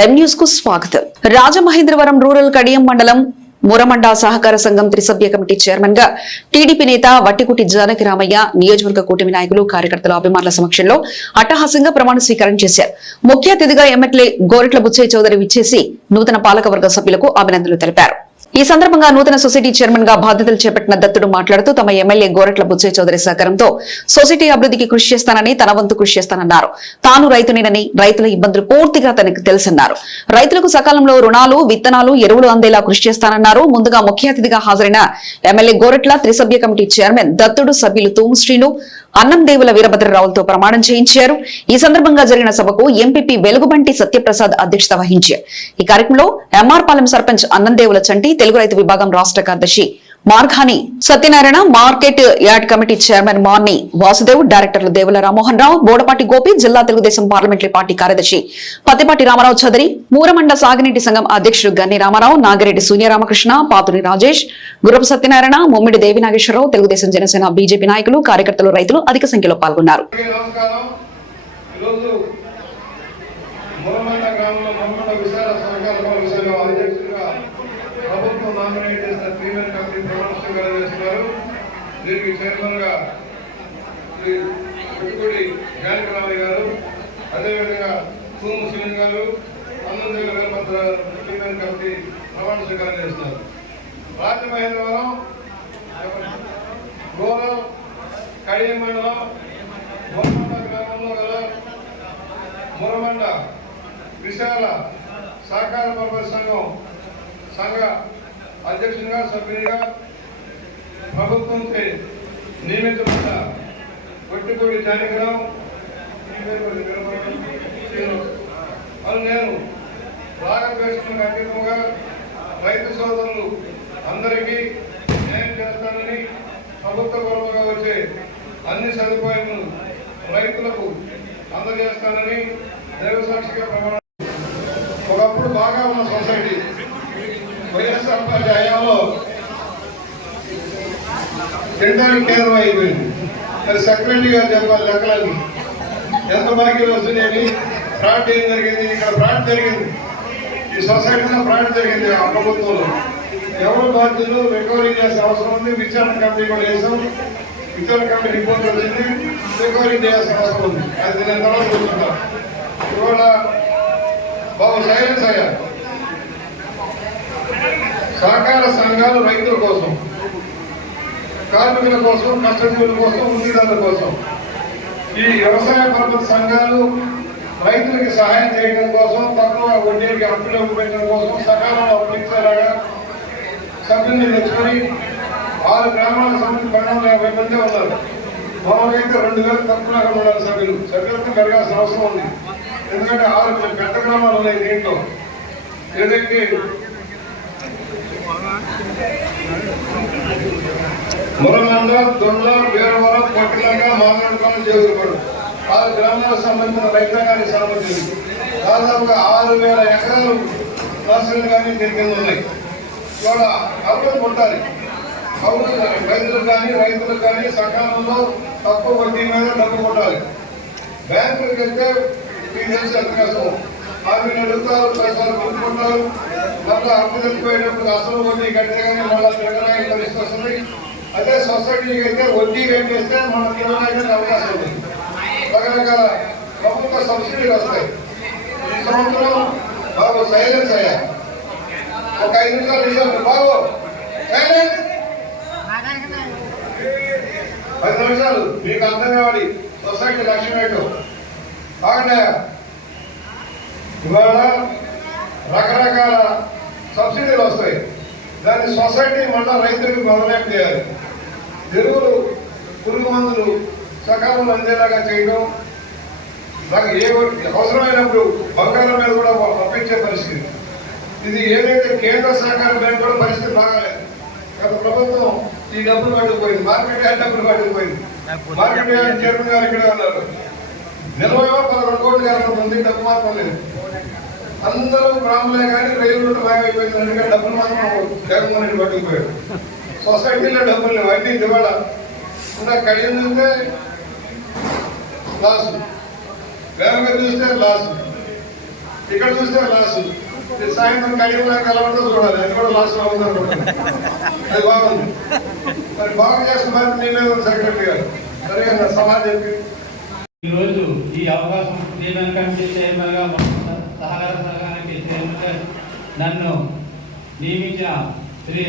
Time న్యూస్కు స్వాగతం. Rajamahendravaram rural Kadiyam మండలం మురమండ సహకార సంఘం త్రిసభ్య కమిటీ చైర్మన్గా టీడీపీ నేత వట్టికుటి జానకి రామయ్య నియోజకవర్గ కూటమి నాయకులు కార్యకర్తల అభిమానుల సమక్షంలో అట్టహాసంగా ప్రమాణ స్వీకారం చేశారు. ముఖ్య అతిథిగా ఎమ్మెల్యే గోరెట్ల బుచ్చయ్య చౌదరి విచ్చేసి నూతన పాలకవర్గ సభ్యులకు అభినందనలు తెలిపారు. ఈ సందర్భంగా నూతన సొసైటీ చైర్మన్గా బాధ్యతలు చేపట్టిన దత్తుడు మాట్లాడుతూ తమ ఎమ్మెల్యే గోరట్ల బుచ్చయ్య చౌదరి సహకారంతో సొసైటీ అభివృద్ధికి కృషి చేస్తానని తన వంతు కృషి చేస్తానన్నారు. తాను రైతునేనని రైతుల ఇబ్బందులు పూర్తిగా తనకు తెలుసన్నారు. రైతులకు సకాలంలో రుణాలు విత్తనాలు ఎరువులు అందేలా కృషి చేస్తానన్నారు. ముందుగా ముఖ్య అతిథిగా హాజరైన ఎమ్మెల్యే గోరట్ల త్రిసభ్య కమిటీ చైర్మన్ దత్తుడు సభ్యులు తూము అన్నం దేవుల వీరభద్రరావులతో ప్రమాణం చేయించారు. ఈ సందర్భంగా జరిగిన సభకు ఎంపీపీ వెలుగుబంటి సత్యప్రసాద్ అధ్యక్షత వహించారు. ఈ కార్యక్రమంలో ఎంఆర్ పాలెం సర్పంచ్ అన్నందేవుల చంటి తెలుగు రైతు విభాగం రాష్ట్ర కార్యదర్శి Margani Satyanarayana market yard committee chairman Marni Vasudev డైరెక్టర్లు దేవుల రామోహన్ రావు బోడపాటి గోపి జిల్లా తెలుగుదేశం పార్లమెంటరీ పార్టీ కార్యదర్శి పత్తిపాటి రామారావు చౌదరి మూరమండ సాగునీటి సంఘం అధ్యక్షుడు గన్ని రామారావు నాగిరెడ్డి సూర్యరామకృష్ణ పాతుని రాజేష్ గురపు సత్యనారాయణ ముమ్మిడి దేవి నాగేశ్వరరావు తెలుగుదేశం జనసేన బీజేపీ నాయకులు కార్యకర్తలు రైతులు అధిక సంఖ్యలో పాల్గొన్నారు. మురమండ గ్రామంలో మురమండ విశాల సహకార భవన సంఘం అధ్యక్షుడిగా ప్రభుత్వం నామినేట్ చేసిన త్రీమెన్ కమిటీ ప్రమాణ స్వీకారం చేస్తున్నారు. దీనికి చైర్మన్గా శ్రీ పెట్టుబడి జానకరామయ్య గారు అదేవిధంగా సోము శ్రీని గారు అన్నందేవి వీరభద్ర కమిటీ ప్రమాణ స్వీకారం చేస్తున్నారు. రాజమహేంద్రవరం గోరం కడియం మండలం మురమండ గ్రామంలో గల మురమండ విశాల సహకార పరపతి సంఘం సంఘ అధ్యక్షునిగా సభ్యునిగా ప్రభుత్వంచే నియమితమైన కొట్టిపూడి జానకరావు అని నేను రాగద్వేషణకు అతీతంగా రైతు సోదరులు అందరికీ న్యాయం చేస్తానని ప్రభుత్వ పరంగా వచ్చే అన్ని సదుపాయాలను రైతులకు అందజేస్తానని దైవసాక్షిగా ప్రమాణం ఒకప్పుడు బాగా ఉన్న సొసైటీ వైఎస్ఆర్ పార్టీ హయాంలో తినడానికి కేంద్రం అయిపోయింది మరి సెక్రటరీ గారు చెప్పాలి లెక్కలని ఎంత బాకీలు వస్తున్నాయని? ఫ్రాడ్ ఏం జరిగింది? ఇక్కడ ఫ్రాడ్ జరిగింది. ఈ సొసైటీలో ఫ్రాడ్ జరిగింది ఆ ప్రభుత్వంలో. ఎవరు బాధ్యులు? రికవరీ చేసే అవసరం ఉంది. విచారణ కమిటీ కూడా వేసాం. విచారణ కమిటీ రిపోర్ట్ వచ్చింది. రికవరీ చేయాల్సిన అవసరం ఉంది. అది నేను తర్వాత చూస్తుంటా ఇవాళ బాబు సైలెన్స్ అయ్యారు. సహకార సంఘాలు రైతుల కోసం. కార్మికుల కోసం కష్టజీవుల కోసం వృత్తిదారుల కోసం. ఈ వ్యవసాయ పరపతి సంఘాలు రైతులకి సహాయం చేయడం కోసం తక్కువ వడ్డీకి అప్పులు ఇవ్వడం కోసం సకాలంలో అప్పులు ఇచ్చేలాగా సభ్యుల్ని తెచ్చుకొని ఆరు గ్రామాల సభ్యులు పన్నెండు యాభై మంది ఉన్నారు. మామూలుగా రెండు వేల తక్కువ ఉండాలి సభ్యులు. సభ్యులతో పెరగాల్సిన అవసరం ఉంది. ఎందుకంటే ఆరు పెద్ద గ్రామాలు ఉన్నాయి దీంట్లో. ఏదైతే మురమండ దొండ వీరవరం పట్టిలంగా గ్రామాలకు సంబంధించిన రైతాంగానికి సంబంధించి దాదాపుగా ఆరు వేల ఎకరాలు కానీ దీని కింద ఉన్నాయి. ఇవాళ కొట్టాలి. రైతులకు కానీ రైతులకు కానీ సకాలంలో తక్కువ వడ్డీ మీద డబ్బు కొట్టాలి. బ్యాంకులకు వెళ్తే మీకు తెలిసి ఎంత కష్టం అడుగుతారు పైసలు కొనుక్కుంటారు మళ్ళీ అప్పు తెచ్చిపోయేటప్పుడు అసలు వడ్డీ కట్టితే కానీ మళ్ళీ వస్తుంది. అదే సొసైటీకి అయితే వడ్డీ కట్టేస్తే మన తిరగడానికి అవకాశం ఉంది. రకరకాల ప్రభుత్వ సబ్సిడీలు వస్తాయి. ఈ సంవత్సరం బాబు సైలెన్స్ అయ్యా. ఒక ఐదు నిమిషాలు నిమిషాలు బాబు సైలెన్స్ పది నిమిషాలు. మీకు అర్థం కావాలి. సొసైటీ లక్ష్యం ఏంటో. బాగున్నాయా ఇవాళ రకరకాల సబ్సిడీలు వస్తాయి. సొసైటీ మళ్ళా రైతులకు మొదలైన చేయాలి. ఎరువులు పురుగు మందులు సకాలంలో అందేలాగా చేయడం నాకు ఏ అవసరమైనప్పుడు బంగారం మీద కూడా పంపించే పరిస్థితి. ఇది ఏదైతే కేంద్ర సహకార బ్యాంక్ కూడా పరిస్థితి బాగాలేదు. గత ప్రభుత్వం ఈ డబ్బులు పట్టుకుపోయింది. మార్కెట్ యార్డ్ డబ్బులు పట్టుకుపోయింది. మార్కెట్ యార్డ్ చైర్మన్ గారు ఇక్కడ ఉన్నారు. నిల్వలో పదకొండు కోట్లు గారు ఉంది డబ్బు మాత్రం లేదు. అందరూ గ్రాములే కానీ రైలు రోడ్డు అయిపోయింది. అందుకే డబ్బులు మాత్రం జగన్మోహన్ రెడ్డి పట్టుకుపోయాడు. సొసైటీలో డబ్బులు లేవు. అన్ని దివాళ ఇంకా కడియం చూస్తే లాస్ వేగంగా చూస్తే లాస్ ఇక్కడ చూస్తే లాస్ సాయంత్రం కడిగిన కలవడం చూడాలి. అది కూడా లాస్లో అనుకుంటున్నాను. అది బాగుంది. మరి బాగు చేస్తున్నారు నీళ్ళే సెక్రటరీ గారు. సరిగా సలహా చెప్పి. ఈరోజు ఈ అవకాశం చైర్మన్ కమిటీ చైర్మన్ సహకార సంఘానికి చైర్మన్ నన్ను నియమించిన శ్రీ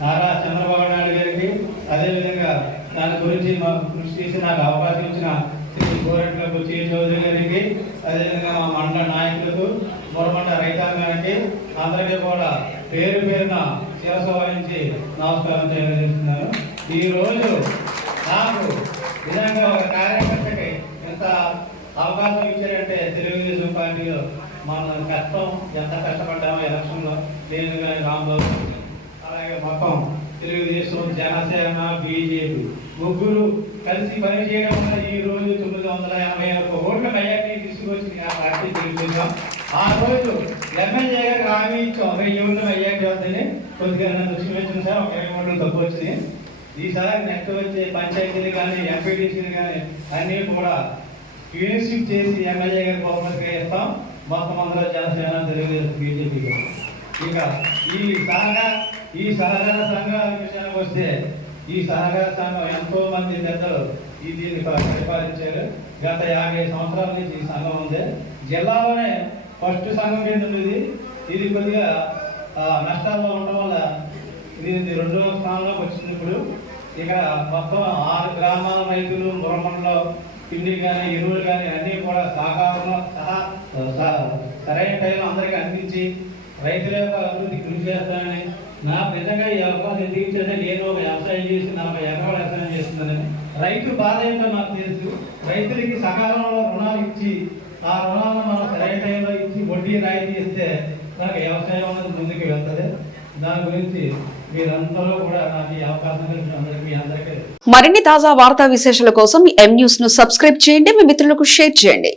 నారా చంద్రబాబు నాయుడు గారికి అదేవిధంగా దాని గురించి మాకు కృషి చేసి నాకు అవకాశం ఇచ్చిన శ్రీ గోరెట్ల బుచ్చి చౌదరి గారికి అదేవిధంగా మా మండల నాయకులకు మొరమండ రైతాంగానికి అందరికీ కూడా పేరు పేరున శిరస వహించి నమస్కారం తెలియజేస్తున్నాను. ఈ రోజు నాకు నిజంగా ఒక కార్యకర్తకి ఎంత అవకాశం ఇచ్చారంటే తెలుగుదేశం పార్టీలో మన కష్టం ఎంత కష్టపడ్డామో ఎలక్షన్లో నేను కానీ రాంబాబు అలాగే మొత్తం తెలుగుదేశం జనసేన బీజేపీ ముగ్గురు కలిసి పనిచేయడం వల్ల ఈ రోజు తొమ్మిది వందల ఎనభై ఒక్క ఓట్ల మెజార్టీ తీసుకొచ్చింది ఆ పార్టీ తెలుగుదేశం. ఆ రోజు ఎమ్మెల్యే గారికి హామీ ఇచ్చాం. వెయ్యి ఓట్ల మెజార్టీ వద్దని కొద్దిగా నన్ను దృష్టి సార్ ఒక ఇరవై ఓట్లు తక్కువ వచ్చినాయి. ఈసారి నెక్స్ట్ వచ్చే పంచాయతీలు కానీ ఎంపీటీసీలు కానీ అన్నీ కూడా యూనిసిప్ చేసి ఎమ్మెల్యే గారి బహుమతిగా ఇస్తాం. మొత్తం అందరూ జనసేన తెలుగుదేశం బీజేపీ ఇక ఈ సహకార ఈ సహకార సంఘాల విషయానికి వస్తే ఈ సహకార సంఘం ఎంతో మంది పెద్దలు ఈ దీన్ని పరిపాలించారు. గత యాభై సంవత్సరాల నుంచి ఈ సంఘం ఉంది. జిల్లాలోనే ఫస్ట్ సంఘం కింద ఉంది ఇది కొద్దిగా నష్టాల్లో ఉండడం వల్ల ఇది రెండవ స్థానంలోకి వచ్చింది ఇప్పుడు. ఇక మొత్తం ఆరు గ్రామాల రైతులు మురమండలో పిండి కానీ ఎరువులు కానీ అన్నీ కూడా సహకారంలో సహా సరైన టైంలో అందరికీ అందించి రైతుల యొక్క అభివృద్ధి కృషి చేస్తానని నా నిజంగా ఈ అవకాశం ఎందుకు నేను ఒక వ్యవసాయం చేసి నలభై ఎకరాలు వ్యవసాయం చేస్తున్నానని రైతు బాధ ఏంటో నాకు తెలుసు. రైతులకి సకాలంలో రుణాలు ఇచ్చి ఆ రుణాలను మనం సరైన టైంలో ఇచ్చి వడ్డీ రాయితీ ఇస్తే నాకు వ్యవసాయం అనేది ముందుకు వెళ్తుంది. దాని గురించి మీరందరూ కూడా నాకు ఈ అవకాశం కలిగిన అందరికీ మీ అందరికీ మరిన్ని తాజా వార్తా విశేషాల కోసం ఎం న్యూస్ను సబ్స్క్రైబ్ చేయండి. మీ మిత్రులకు షేర్ చేయండి.